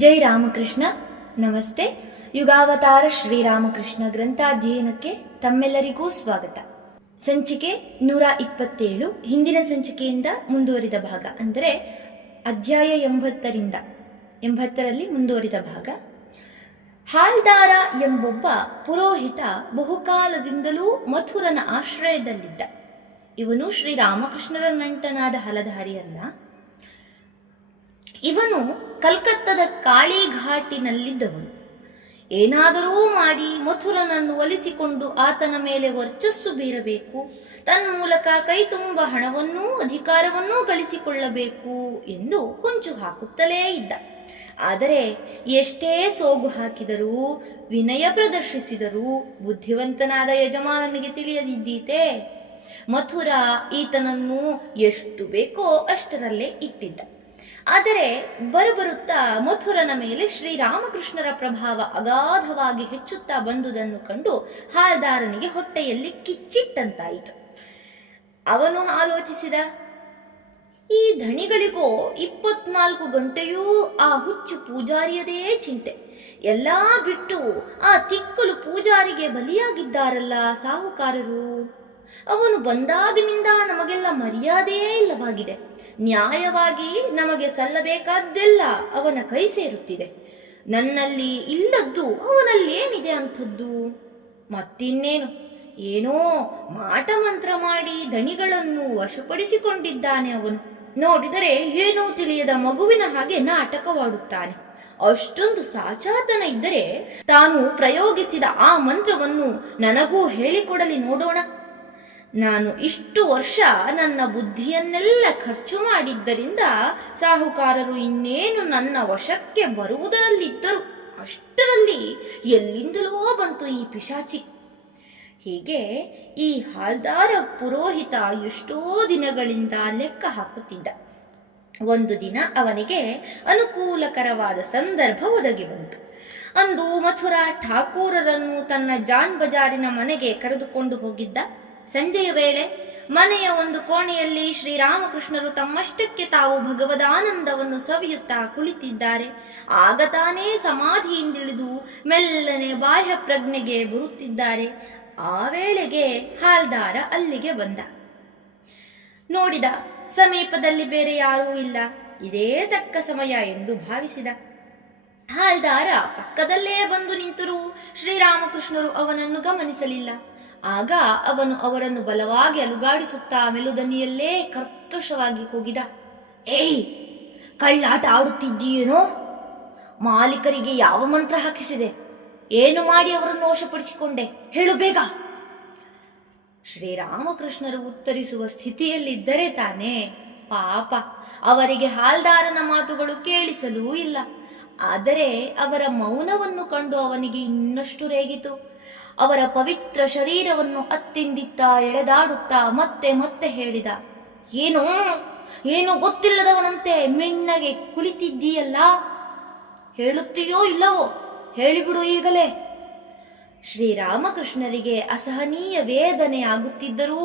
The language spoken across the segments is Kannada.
ಜೈ ರಾಮಕೃಷ್ಣ. ನಮಸ್ತೆ. ಯುಗಾವತಾರ ಶ್ರೀರಾಮಕೃಷ್ಣ ಗ್ರಂಥಾಧ್ಯಯನಕ್ಕೆ ತಮ್ಮೆಲ್ಲರಿಗೂ ಸ್ವಾಗತ. ಸಂಚಿಕೆ 127, ಹಿಂದಿನ ಸಂಚಿಕೆಯಿಂದ ಮುಂದುವರಿದ ಭಾಗ, ಅಂದರೆ ಅಧ್ಯಾಯ 80ರಲ್ಲಿ ಮುಂದುವರಿದ ಭಾಗ. ಹಾಲ್ದಾರ ಎಂಬೊಬ್ಬ ಪುರೋಹಿತ ಬಹುಕಾಲದಿಂದಲೂ ಮಥುರನ ಆಶ್ರಯದಲ್ಲಿದ್ದ. ಇವನು ಶ್ರೀರಾಮಕೃಷ್ಣರ ನಂಟನಾದ ಹಲಧಾರಿಯಲ್ಲ. ಇವನು ಕಲ್ಕತ್ತದ ಕಾಳಿಘಾಟಿನಲ್ಲಿದ್ದವನು. ಏನಾದರೂ ಮಾಡಿ ಮಥುರನನ್ನು ಒಲಿಸಿಕೊಂಡು ಆತನ ಮೇಲೆ ವರ್ಚಸ್ಸು ಬೀರಬೇಕು, ತನ್ಮೂಲಕ ಕೈ ತುಂಬ ಹಣವನ್ನೂ ಅಧಿಕಾರವನ್ನೂ ಗಳಿಸಿಕೊಳ್ಳಬೇಕು ಎಂದು ಹೊಂಚು ಹಾಕುತ್ತಲೇ ಇದ್ದ. ಆದರೆ ಎಷ್ಟೇ ಸೋಗು ಹಾಕಿದರೂ, ವಿನಯ ಪ್ರದರ್ಶಿಸಿದರೂ ಬುದ್ಧಿವಂತನಾದ ಯಜಮಾನನಿಗೆ ತಿಳಿಯದಿದ್ದೀತೆ. ಮಥುರ ಈತನನ್ನು ಎಷ್ಟು ಬೇಕೋ ಅಷ್ಟರಲ್ಲೇ ಇಟ್ಟಿದ್ದ. ಆದರೆ ಬರುತ್ತಾ ಮಥುರನ ಮೇಲೆ ಶ್ರೀರಾಮಕೃಷ್ಣರ ಪ್ರಭಾವ ಅಗಾಧವಾಗಿ ಹೆಚ್ಚುತ್ತಾ ಬಂದುದನ್ನು ಕಂಡು ಹಾಲ್ದಾರನಿಗೆ ಹೊಟ್ಟೆಯಲ್ಲಿ ಕಿಚ್ಚಿಟ್ಟಂತಾಯಿತು. ಅವನು ಆಲೋಚಿಸಿದ, ಈ ಧಣಿಗಳಿಗೋ 24 ಗಂಟೆಯೂ ಆ ಹುಚ್ಚು ಪೂಜಾರಿಯದೇ ಚಿಂತೆ. ಎಲ್ಲಾ ಬಿಟ್ಟು ಆ ತಿಕ್ಕಲು ಪೂಜಾರಿಗೆ ಬಲಿಯಾಗಿದ್ದಾರಲ್ಲ ಸಾಹುಕಾರರು. ಅವನು ಬಂದಾಗಿನಿಂದ ನಮಗೆಲ್ಲ ಮರ್ಯಾದೆಯೇ ಇಲ್ಲವಾಗಿದೆ. ನ್ಯಾಯವಾಗಿ ನಮಗೆ ಸಲ್ಲಬೇಕಾದ್ದೆಲ್ಲ ಅವನ ಕೈ ಸೇರುತ್ತಿದೆ. ನನ್ನಲ್ಲಿ ಇಲ್ಲದ್ದು ಅವನಲ್ಲಿ ಏನಿದೆ ಅಂಥದ್ದು? ಮತ್ತಿನ್ನೇನು, ಏನೋ ಮಾಟ ಮಂತ್ರ ಮಾಡಿ ದಣಿಗಳನ್ನು ವಶಪಡಿಸಿಕೊಂಡಿದ್ದಾನೆ ಅವನು. ನೋಡಿದರೆ ಏನೋ ತಿಳಿಯದ ಮಗುವಿನ ಹಾಗೆ ನಾಟಕವಾಡುತ್ತಾನೆ. ಅಷ್ಟೊಂದು ಸಾಚಾತನ ಇದ್ದರೆ ತಾನು ಪ್ರಯೋಗಿಸಿದ ಆ ಮಂತ್ರವನ್ನು ನನಗೂ ಹೇಳಿಕೊಡಲಿ ನೋಡೋಣ. ನಾನು ಇಷ್ಟು ವರ್ಷ ನನ್ನ ಬುದ್ಧಿಯನ್ನೆಲ್ಲ ಖರ್ಚು ಮಾಡಿದ್ದರಿಂದ ಸಾಹುಕಾರರು ಇನ್ನೇನು ನನ್ನ ವಶಕ್ಕೆ ಬರುವುದರಲ್ಲಿದ್ದರು. ಅಷ್ಟರಲ್ಲಿ ಎಲ್ಲಿಂದಲೋ ಬಂತು ಈ ಪಿಶಾಚಿ. ಹೀಗೆ ಈ ಹಾಲ್ದಾರ ಪುರೋಹಿತ ಎಷ್ಟೋ ದಿನಗಳಿಂದ ಲೆಕ್ಕ ಹಾಕುತ್ತಿದ್ದ. ಒಂದು ದಿನ ಅವನಿಗೆ ಅನುಕೂಲಕರವಾದ ಸಂದರ್ಭ ಒದಗಿ ಬಂತು. ಅಂದು ಮಥುರಾ ಠಾಕೂರರನ್ನು ತನ್ನ ಜಾನ್ ಬಜಾರಿನ ಮನೆಗೆ ಕರೆದುಕೊಂಡು ಹೋಗಿದ್ದ. ಸಂಜೆಯ ವೇಳೆ ಮನೆಯ ಒಂದು ಕೋಣೆಯಲ್ಲಿ ಶ್ರೀರಾಮಕೃಷ್ಣರು ತಮ್ಮಷ್ಟಕ್ಕೆ ತಾವು ಭಗವದಾನಂದವನ್ನು ಸವಿಯುತ್ತಾ ಕುಳಿತಿದ್ದಾರೆ. ಆಗ ತಾನೇ ಸಮಾಧಿಯಿಂದಿಳಿದು ಮೆಲ್ಲನೆ ಬಾಹ್ಯ ಪ್ರಜ್ಞೆಗೆ ಬರುತ್ತಿದ್ದಾರೆ. ಆ ವೇಳೆಗೆ ಹಾಲ್ದಾರ ಅಲ್ಲಿಗೆ ಬಂದ. ನೋಡಿದ, ಸಮೀಪದಲ್ಲಿ ಬೇರೆ ಯಾರೂ ಇಲ್ಲ. ಇದೇ ತಕ್ಕ ಸಮಯ ಎಂದು ಭಾವಿಸಿದ. ಹಾಲ್ದಾರ ಪಕ್ಕದಲ್ಲೇ ಬಂದು ನಿಂತರೂ ಶ್ರೀರಾಮಕೃಷ್ಣರು ಅವನನ್ನು ಗಮನಿಸಲಿಲ್ಲ. ಆಗ ಅವನು ಅವರನ್ನು ಬಲವಾಗಿ ಅಲುಗಾಡಿಸುತ್ತಾ ಮೆಲುದನಿಯಲ್ಲೇ ಕರ್ಕಶವಾಗಿ ಕೂಗಿದ, ಏಯ್, ಕಳ್ಳಾಟ ಆಡುತ್ತಿದ್ದೀಯೇನೋ? ಮಾಲೀಕರಿಗೆ ಯಾವ ಮಂತ್ರ ಹಾಕಿಸಿದೆ? ಏನು ಮಾಡಿ ಅವರನ್ನು ವಶಪಡಿಸಿಕೊಂಡೆ? ಹೇಳು ಬೇಗ. ಶ್ರೀರಾಮಕೃಷ್ಣರು ಉತ್ತರಿಸುವ ಸ್ಥಿತಿಯಲ್ಲಿದ್ದರೆ ತಾನೇ. ಪಾಪ, ಅವರಿಗೆ ಹಾಲ್ದಾರನ ಮಾತುಗಳು ಕೇಳಿಸಲೂ ಇಲ್ಲ. ಆದರೆ ಅವರ ಮೌನವನ್ನು ಕಂಡು ಅವನಿಗೆ ಇನ್ನಷ್ಟು ರೇಗಿತು. ಅವರ ಪವಿತ್ರ ಶರೀರವನ್ನು ಅತ್ತಿಂದಿತ್ತಾ ಎಳೆದಾಡುತ್ತಾ ಮತ್ತೆ ಮತ್ತೆ ಹೇಳಿದ, ಏನೋ ಗೊತ್ತಿಲ್ಲದವನಂತೆ ಮಿಣ್ಣಗೆ ಕುಳಿತಿದ್ದೀಯಲ್ಲ, ಹೇಳುತ್ತೀಯೋ ಇಲ್ಲವೋ? ಹೇಳಿಬಿಡು ಈಗಲೇ. ಶ್ರೀರಾಮಕೃಷ್ಣರಿಗೆ ಅಸಹನೀಯ ವೇದನೆ ಆಗುತ್ತಿದ್ದರೂ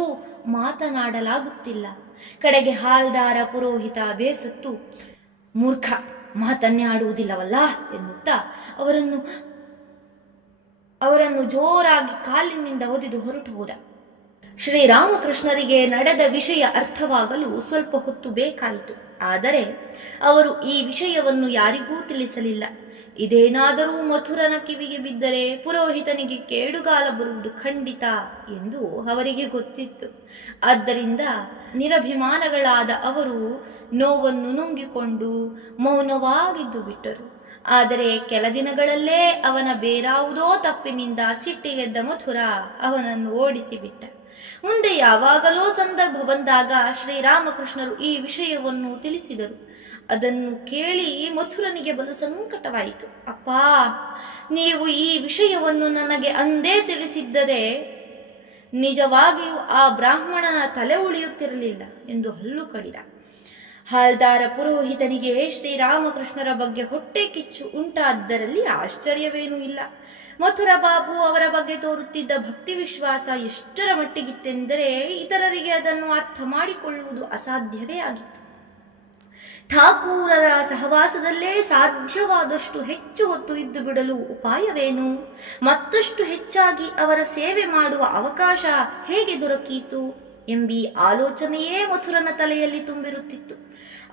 ಮಾತನಾಡಲಾಗುತ್ತಿಲ್ಲ. ಕಡೆಗೆ ಹಾಲ್ದಾರ ಪುರೋಹಿತ ಬೇಸತ್ತು, ಮೂರ್ಖ, ಮಾತನ್ನೇ ಆಡುವುದಿಲ್ಲವಲ್ಲ ಎನ್ನುತ್ತಾ ಅವರನ್ನು ಜೋರಾಗಿ ಕಾಲಿನಿಂದ ಒದೆದು ಹೊರಟು ಹೋದ. ಶ್ರೀರಾಮಕೃಷ್ಣರಿಗೆ ನಡೆದ ವಿಷಯ ಅರ್ಥವಾಗಲು ಸ್ವಲ್ಪ ಹೊತ್ತು ಬೇಕಾಯಿತು. ಆದರೆ ಅವರು ಈ ವಿಷಯವನ್ನು ಯಾರಿಗೂ ತಿಳಿಸಲಿಲ್ಲ. ಇದೇನಾದರೂ ಮಥುರನ ಕಿವಿಗೆ ಬಿದ್ದರೆ ಪುರೋಹಿತನಿಗೆ ಕೇಡುಗಾಲ ಬರುವುದು ಖಂಡಿತ ಎಂದು ಅವರಿಗೆ ಗೊತ್ತಿತ್ತು. ಆದ್ದರಿಂದ ನಿರಭಿಮಾನಗಳಾದ ಅವರು ನೋವನ್ನು ನುಂಗಿಕೊಂಡು ಮೌನವಾಗಿದ್ದು ಬಿಟ್ಟರು. ಆದರೆ ಕೆಲ ದಿನಗಳಲ್ಲೇ ಅವನ ಬೇರಾವುದೋ ತಪ್ಪಿನಿಂದ ಸಿಟ್ಟಿಗೆದ್ದ ಮಥುರ ಅವನನ್ನು ಓಡಿಸಿಬಿಟ್ಟ. ಮುಂದೆ ಯಾವಾಗಲೋ ಸಂದರ್ಭ ಬಂದಾಗ ಶ್ರೀರಾಮಕೃಷ್ಣರು ಈ ವಿಷಯವನ್ನು ತಿಳಿಸಿದರು. ಅದನ್ನು ಕೇಳಿ ಮಥುರನಿಗೆ ಬಲು ಸಂಕಟವಾಯಿತು. ಅಪ್ಪಾ, ನೀವು ಈ ವಿಷಯವನ್ನು ನನಗೆ ಅಂದೇ ತಿಳಿಸಿದ್ದರೆ ನಿಜವಾಗಿಯೂ ಆ ಬ್ರಾಹ್ಮಣನ ತಲೆ ಉಳಿಯುತ್ತಿರಲಿಲ್ಲ ಎಂದು ಹಲ್ಲು ಕಡಿದ. ಹಾಲ್ದಾರ ಪುರೋಹಿತನಿಗೆ ಶ್ರೀರಾಮಕೃಷ್ಣರ ಬಗ್ಗೆ ಹೊಟ್ಟೆ ಕಿಚ್ಚು ಉಂಟಾದ್ದರಲ್ಲಿ ಆಶ್ಚರ್ಯವೇನೂ ಇಲ್ಲ. ಮಥುರ ಬಾಬು ಅವರ ಬಗ್ಗೆ ತೋರುತ್ತಿದ್ದ ಭಕ್ತಿ ವಿಶ್ವಾಸ ಎಷ್ಟರ ಮಟ್ಟಿಗಿತ್ತೆಂದರೆ ಇತರರಿಗೆ ಅದನ್ನು ಅರ್ಥ ಮಾಡಿಕೊಳ್ಳುವುದು ಅಸಾಧ್ಯವೇ ಆಗಿತ್ತು. ಠಾಕೂರರ ಸಹವಾಸದಲ್ಲೇ ಸಾಧ್ಯವಾದಷ್ಟು ಹೆಚ್ಚು ಹೊತ್ತು ಇದ್ದು ಬಿಡಲು ಉಪಾಯವೇನು? ಮತ್ತಷ್ಟು ಹೆಚ್ಚಾಗಿ ಅವರ ಸೇವೆ ಮಾಡುವ ಅವಕಾಶ ಹೇಗೆ ದೊರಕೀತು ಎಂಬೀ ಆಲೋಚನೆಯೇ ಮಥುರನ ತಲೆಯಲ್ಲಿ ತುಂಬಿರುತ್ತಿತ್ತು.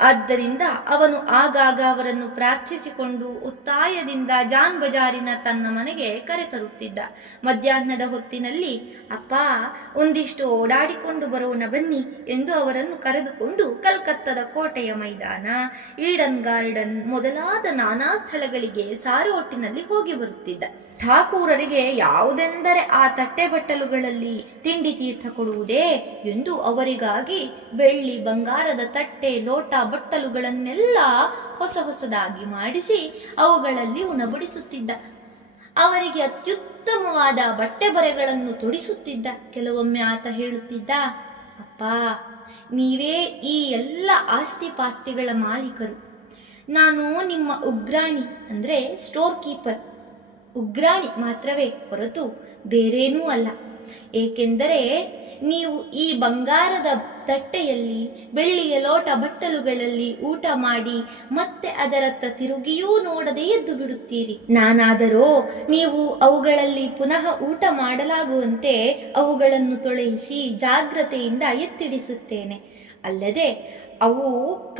ಆದ್ದರಿಂದ ಅವನು ಆಗಾಗ ಅವರನ್ನು ಪ್ರಾರ್ಥಿಸಿಕೊಂಡು ಒತ್ತಾಯದಿಂದ ಜಾನ್ ಬಜಾರಿನ ತನ್ನ ಮನೆಗೆ ಕರೆತರುತ್ತಿದ್ದ. ಮಧ್ಯಾಹ್ನದ ಹೊತ್ತಿನಲ್ಲಿ, ಅಪ್ಪ, ಒಂದಿಷ್ಟು ಓಡಾಡಿಕೊಂಡು ಬರೋಣ ಬನ್ನಿ ಎಂದು ಅವರನ್ನು ಕರೆದುಕೊಂಡು ಕಲ್ಕತ್ತದ ಕೋಟೆಯ ಮೈದಾನ, ಈಡನ್ ಗಾರ್ಡನ್ ಮೊದಲಾದ ನಾನಾ ಸ್ಥಳಗಳಿಗೆ ಸಾರೋಟಿನಲ್ಲಿ ಹೋಗಿ ಬರುತ್ತಿದ್ದ. ಠಾಕೂರರಿಗೆ ಯಾವುದೆಂದರೆ ಆ ತಟ್ಟೆ ಬಟ್ಟಲುಗಳಲ್ಲಿ ತಿಂಡಿ ತೀರ್ಥ ಕೊಡುವುದೇ ಎಂದು ಅವರಿಗಾಗಿ ಬೆಳ್ಳಿ ಬಂಗಾರದ ತಟ್ಟೆ ಲೋಟ ಬಟ್ಟಲುಗಳನ್ನೆಲ್ಲ ಹೊಸದಾಗಿ ಮಾಡಿಸಿ ಅವುಗಳಲ್ಲಿ ಉಣಬಡಿಸುತ್ತಿದ್ದ. ಅವರಿಗೆ ಅತ್ಯುತ್ತಮವಾದ ಬಟ್ಟೆ ಬರೆಗಳನ್ನು ತೊಡಿಸುತ್ತಿದ್ದ. ಕೆಲವೊಮ್ಮೆ ಆತ ಹೇಳುತ್ತಿದ್ದ, ಅಪ್ಪ, ನೀವೇ ಈ ಎಲ್ಲ ಆಸ್ತಿ ಪಾಸ್ತಿಗಳ ಮಾಲೀಕರು, ನಾನು ನಿಮ್ಮ ಉಗ್ರಾಣಿ ಅಂದರೆ ಸ್ಟೋರ್ ಕೀಪರ್, ಉಗ್ರಾಣಿ ಮಾತ್ರವೇ ಹೊರತು ಬೇರೇನೂ ಅಲ್ಲ. ಏಕೆಂದರೆ ನೀವು ಈ ಬಂಗಾರದ ತಟ್ಟೆಯಲ್ಲಿ ಬೆಳ್ಳಿಯ ಲೋಟ ಬಟ್ಟಲುಗಳಲ್ಲಿ ಊಟ ಮಾಡಿ ಮತ್ತೆ ಅದರತ್ತ ತಿರುಗಿಯೂ ನೋಡದೆ ಎದ್ದು ಬಿಡುತ್ತೀರಿ. ನಾನಾದರೋ ನೀವು ಅವುಗಳಲ್ಲಿ ಪುನಃ ಊಟ ಮಾಡಲಾಗುವಂತೆ ಅವುಗಳನ್ನು ತೊಳೆಯಿಸಿ ಜಾಗ್ರತೆಯಿಂದ ಎತ್ತಿಡಿಸುತ್ತೇನೆ. ಅಲ್ಲದೆ ಅವು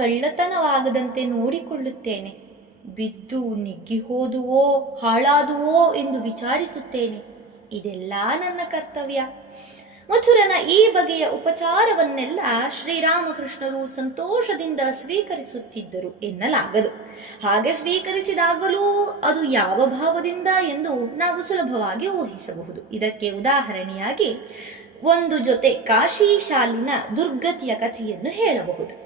ಕಳ್ಳತನವಾಗದಂತೆ ನೋಡಿಕೊಳ್ಳುತ್ತೇನೆ. ಬಿದ್ದು ನಿಗ್ಗಿ ಹೋದುವೋ ಹಾಳಾದುವೋ ಎಂದು ವಿಚಾರಿಸುತ್ತೇನೆ. ಇದೆಲ್ಲ ನನ್ನ ಕರ್ತವ್ಯ. ಮಥುರನ ಈ ಬಗೆಯ ಉಪಚಾರವನ್ನೆಲ್ಲ ಶ್ರೀರಾಮಕೃಷ್ಣರು ಸಂತೋಷದಿಂದ ಸ್ವೀಕರಿಸುತ್ತಿದ್ದರು ಎನ್ನಲಾಗದು. ಹಾಗೆ ಸ್ವೀಕರಿಸಿದಾಗಲೂ ಅದು ಯಾವ ಭಾವದಿಂದ ಎಂದು ನಾವು ಸುಲಭವಾಗಿ ಊಹಿಸಬಹುದು. ಇದಕ್ಕೆ ಉದಾಹರಣೆಯಾಗಿ ಒಂದು ಜೊತೆ ಕಾಶಿ ಶಾಲಿನ ದುರ್ಗತಿಯ ಕಥೆಯನ್ನು ಹೇಳಬಹುದು.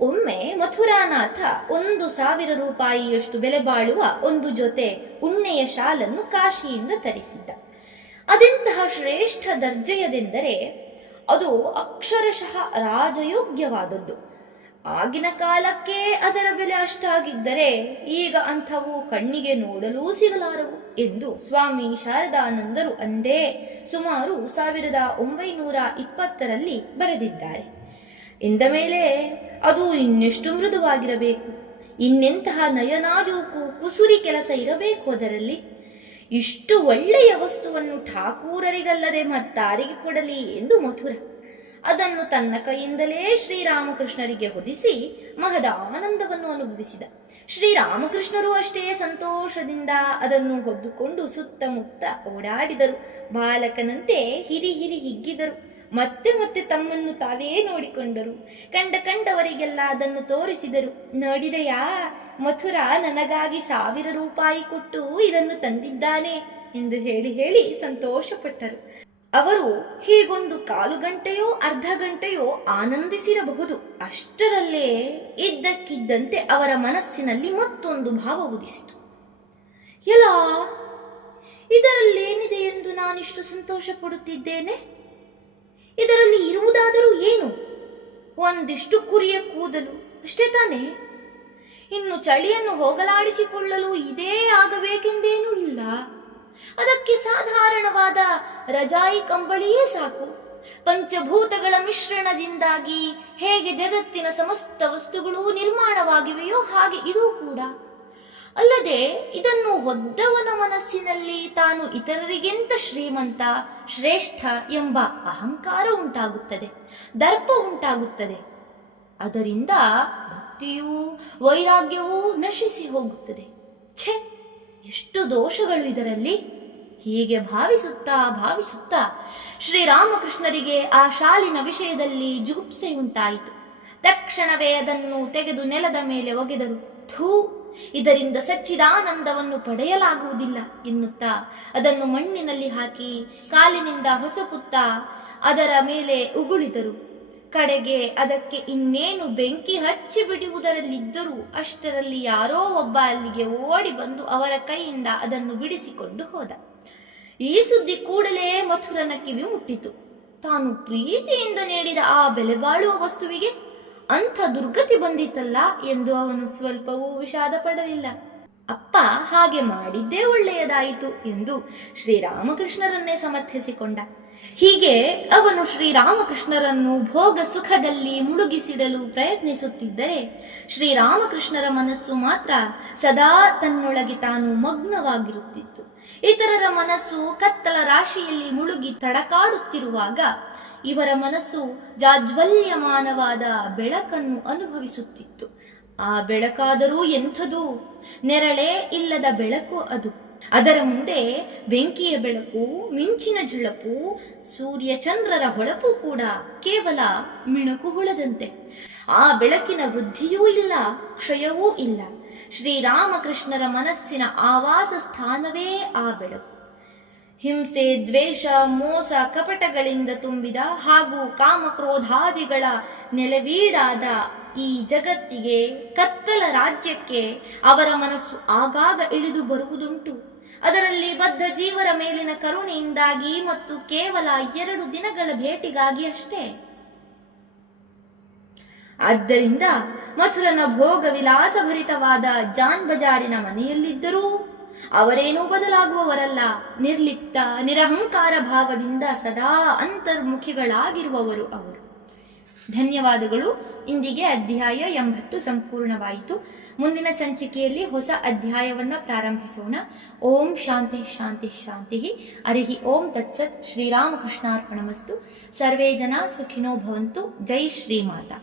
ಒಮ್ಮೆ ಮಥುರಾನಾಥ 1,000 ರೂಪಾಯಿಯಷ್ಟು ಬೆಲೆ ಬಾಳುವ ಒಂದು ಜೊತೆ ಉಣ್ಣೆಯ ಶಾಲನ್ನು ಕಾಶಿಯಿಂದ ತರಿಸಿದ್ದ. ಅದೆಂತಹ ಶ್ರೇಷ್ಠ ದರ್ಜೆಯದೆಂದರೆ ಅದು ಅಕ್ಷರಶಃ ರಾಜಯೋಗ್ಯವಾದದ್ದು. ಆಗಿನ ಕಾಲಕ್ಕೆ ಅದರ ಬೆಲೆ ಅಷ್ಟಾಗಿದ್ದರೆ ಈಗ ಅಂಥವು ಕಣ್ಣಿಗೆ ನೋಡಲೂ ಸಿಗಲಾರವು ಎಂದು ಸ್ವಾಮಿ ಶಾರದಾನಂದರು ಅಂದೇ ಸುಮಾರು 1920ರಲ್ಲಿ ಬರೆದಿದ್ದಾರೆ. ಎಂದ ಮೇಲೆ ಅದು ಇನ್ನೆಷ್ಟು ಮೃದುವಾಗಿರಬೇಕು, ಇನ್ನೆಂತಹ ನಯನಾಜೂಕು ಕುಸುರಿ ಕೆಲಸ ಇರಬೇಕು ಅದರಲ್ಲಿ. ಇಷ್ಟು ಒಳ್ಳೆಯ ವಸ್ತುವನ್ನು ಠಾಕೂರರಿಗಲ್ಲದೆ ಮತ್ತಾರಿಗೆ ಕೊಡಲಿ ಎಂದು ಮಥುರ ಅದನ್ನು ತನ್ನ ಕೈಯಿಂದಲೇ ಶ್ರೀರಾಮಕೃಷ್ಣರಿಗೆ ಹೊದಿಸಿ ಮಹದ ಆನಂದವನ್ನು ಅನುಭವಿಸಿದ. ಶ್ರೀರಾಮಕೃಷ್ಣರು ಅಷ್ಟೇ ಸಂತೋಷದಿಂದ ಅದನ್ನು ಹೊದ್ದುಕೊಂಡು ಸುತ್ತಮುತ್ತ ಓಡಾಡಿದರು. ಬಾಲಕನಂತೆ ಹಿರಿ ಹಿಗ್ಗಿದರು. ಮತ್ತೆ ಮತ್ತೆ ತಮ್ಮನ್ನು ತಾವೇ ನೋಡಿಕೊಂಡರು. ಕಂಡವರಿಗೆಲ್ಲ ಅದನ್ನು ತೋರಿಸಿದರು. ನೋಡಿದೆಯಾ, ಮಥುರ ನನಗಾಗಿ 1000 ರೂಪಾಯಿ ಕೊಟ್ಟು ಇದನ್ನು ತಂದಿದ್ದಾನೆ ಎಂದು ಹೇಳಿ ಸಂತೋಷಪಟ್ಟರು. ಅವರು ಹೀಗೊಂದು 1/4 ಗಂಟೆಯೋ ಅರ್ಧ ಗಂಟೆಯೋ ಆನಂದಿಸಿರಬಹುದು. ಅಷ್ಟರಲ್ಲೇ ಇದ್ದಕ್ಕಿದ್ದಂತೆ ಅವರ ಮನಸ್ಸಿನಲ್ಲಿ ಮತ್ತೊಂದು ಭಾವ ಉದಿಸಿತು. ಎಲ್ಲ ಇದರಲ್ಲೇನಿದೆ ಎಂದು ನಾನಿಷ್ಟು ಸಂತೋಷ ಪಡುತ್ತಿದ್ದೇನೆ? ಇದರಲ್ಲಿ ಇರುವುದಾದರೂ ಏನು? ಒಂದಿಷ್ಟು ಕುರಿಯ ಕೂದಲು ಅಷ್ಟೇ ತಾನೇ. ಇನ್ನು ಚಳಿಯನ್ನು ಹೋಗಲಾಡಿಸಿಕೊಳ್ಳಲು ಇದೇ ಆಗಬೇಕೆಂದೇನೂ ಇಲ್ಲ. ಅದಕ್ಕೆ ಸಾಧಾರಣವಾದ ರಜಾಯಿ ಕಂಬಳಿಯೇ ಸಾಕು. ಪಂಚಭೂತಗಳ ಮಿಶ್ರಣದಿಂದಾಗಿ ಹೇಗೆ ಜಗತ್ತಿನ ಸಮಸ್ತ ವಸ್ತುಗಳೂ ನಿರ್ಮಾಣವಾಗಿವೆಯೋ ಹಾಗೆ ಇದೂ ಕೂಡ. ಅಲ್ಲದೆ ಇದನ್ನು ಹೊದ್ದವನ ಮನಸ್ಸಿನಲ್ಲಿ ತಾನು ಇತರರಿಗಿಂತ ಶ್ರೀಮಂತ ಶ್ರೇಷ್ಠ ಎಂಬ ಅಹಂಕಾರ ಉಂಟಾಗುತ್ತದೆ, ದರ್ಪ ಉಂಟಾಗುತ್ತದೆ. ಅದರಿಂದ ಭಕ್ತಿಯೂ ವೈರಾಗ್ಯವೂ ನಶಿಸಿ ಹೋಗುತ್ತದೆ. ಛೆ, ಎಷ್ಟು ದೋಷಗಳು ಇದರಲ್ಲಿ! ಹೀಗೆ ಭಾವಿಸುತ್ತಾ ಶ್ರೀರಾಮಕೃಷ್ಣರಿಗೆ ಆ ಶಾಲಿನ ವಿಷಯದಲ್ಲಿ ಜುಗುಪ್ಸೆಯುಂಟಾಯಿತು. ತಕ್ಷಣವೇ ಅದನ್ನು ತೆಗೆದು ನೆಲದ ಮೇಲೆ ಒಗೆದರು. ಥೂ, ಇದರಿಂದ ಸಚ್ಚಿದಾನಂದವನ್ನು ಪಡೆಯಲಾಗುವುದಿಲ್ಲ ಎನ್ನುತ್ತಾ ಅದನ್ನು ಮಣ್ಣಿನಲ್ಲಿ ಹಾಕಿ ಕಾಲಿನಿಂದ ಹೊಸಕುತ್ತಾ ಅದರ ಮೇಲೆ ಉಗುಳಿದರು. ಕಡೆಗೆ ಅದಕ್ಕೆ ಇನ್ನೇನು ಬೆಂಕಿ ಹಚ್ಚಿ ಬಿಡುವುದರಲ್ಲಿದ್ದರೂ ಅಷ್ಟರಲ್ಲಿ ಯಾರೋ ಒಬ್ಬ ಅಲ್ಲಿಗೆ ಓಡಿ ಬಂದು ಅವರ ಕೈಯಿಂದ ಅದನ್ನು ಬಿಡಿಸಿಕೊಂಡು ಹೋದ. ಈ ಸುದ್ದಿ ಕೂಡಲೇ ಮಥುರನ ಕಿವಿ ಮುಟ್ಟಿತು. ತಾನು ಪ್ರೀತಿಯಿಂದ ನೀಡಿದ ಆ ಬೆಲೆ ಬಾಳುವ ವಸ್ತುವಿಗೆ ಅಂಥ ದುರ್ಗತಿ ಬಂದಿತ್ತಲ್ಲ ಎಂದು ಅವನು ಸ್ವಲ್ಪವೂ ವಿಷಾದ ಪಡಲಿಲ್ಲ. ಅಪ್ಪ ಹಾಗೆ ಮಾಡಿದ್ದೇ ಒಳ್ಳೆಯದಾಯಿತು ಎಂದು ಶ್ರೀರಾಮಕೃಷ್ಣರನ್ನೇ ಸಮರ್ಥಿಸಿಕೊಂಡ. ಹೀಗೆ ಅವನು ಶ್ರೀರಾಮಕೃಷ್ಣರನ್ನು ಭೋಗ ಸುಖದಲ್ಲಿ ಮುಳುಗಿಸಿಡಲು ಪ್ರಯತ್ನಿಸುತ್ತಿದ್ದರೆ ಶ್ರೀರಾಮಕೃಷ್ಣರ ಮನಸ್ಸು ಮಾತ್ರ ಸದಾ ತನ್ನೊಳಗೆ ತಾನು ಮಗ್ನವಾಗಿರುತ್ತಿತ್ತು. ಇತರರ ಮನಸ್ಸು ಕತ್ತಲ ರಾಶಿಯಲ್ಲಿ ಮುಳುಗಿ ತಡಕಾಡುತ್ತಿರುವಾಗ ಇವರ ಮನಸ್ಸು ಜಾಜ್ವಲ್ಯಮಾನವಾದ ಬೆಳಕನ್ನು ಅನುಭವಿಸುತ್ತಿತ್ತು. ಆ ಬೆಳಕಾದರೂ ಎಂಥದು? ನೆರಳೇ ಇಲ್ಲದ ಬೆಳಕು ಅದು. ಅದರ ಮುಂದೆ ಬೆಂಕಿಯ ಬೆಳಕು, ಮಿಂಚಿನ ಝಳಪು, ಸೂರ್ಯ ಚಂದ್ರರ ಹೊಳಪು ಕೂಡ ಕೇವಲ ಮಿಣುಕು ಹುಳದಂತೆ. ಆ ಬೆಳಕಿನ ವೃದ್ಧಿಯೂ ಇಲ್ಲ, ಕ್ಷಯವೂ ಇಲ್ಲ. ಶ್ರೀರಾಮಕೃಷ್ಣರ ಮನಸ್ಸಿನ ಆವಾಸ ಸ್ಥಾನವೇ ಆ ಬೆಳಕು. ಹಿಂಸೆ, ದ್ವೇಷ, ಮೋಸ, ಕಪಟಗಳಿಂದ ತುಂಬಿದ ಹಾಗೂ ಕಾಮಕ್ರೋಧಾದಿಗಳ ನೆಲವೀಡಾದ ಈ ಜಗತ್ತಿಗೆ, ಕತ್ತಲ ರಾಜ್ಯಕ್ಕೆ ಅವರ ಮನಸ್ಸು ಆಗಾಗ ಇಳಿದು ಬರುವುದುಂಟು. ಅದರಲ್ಲಿ ಬದ್ಧ ಜೀವರ ಮೇಲಿನ ಕರುಣೆಯಿಂದಾಗಿ ಮತ್ತು ಕೇವಲ 2 ದಿನಗಳ ಭೇಟಿಗಾಗಿ ಅಷ್ಟೇ. ಆದ್ದರಿಂದ ಮಥುರನ ಭೋಗ ವಿಲಾಸಭರಿತವಾದ ಜಾನ್ ಬಜಾರಿನ ಮನೆಯಲ್ಲಿದ್ದರೂ ಅವರೇನೂ ಬದಲಾಗುವವರಲ್ಲ. ನಿರ್ಲಿಪ್ತ, ನಿರಹಂಕಾರ ಭಾವದಿಂದ ಸದಾ ಅಂತರ್ಮುಖಿಗಳಾಗಿರುವವರು ಅವರು. ಧನ್ಯವಾದಗಳು. ಇಂದಿಗೆ ಅಧ್ಯಾಯ 80 ಸಂಪೂರ್ಣವಾಯಿತು. ಮುಂದಿನ ಸಂಚಿಕೆಯಲ್ಲಿ ಹೊಸ ಅಧ್ಯಾಯವನ್ನು ಪ್ರಾರಂಭಿಸೋಣ. ಓಂ ಶಾಂತಿ ಶಾಂತಿ ಶಾಂತಿ. ಹರಿ ಓಂ ತತ್ಸತ್. ಶ್ರೀರಾಮಕೃಷ್ಣಾರ್ಪಣಮಸ್ತು. ಸರ್ವೇ ಜನ ಸುಖಿನೋ ಭವಂತು. ಜೈ ಶ್ರೀಮಾತಾ.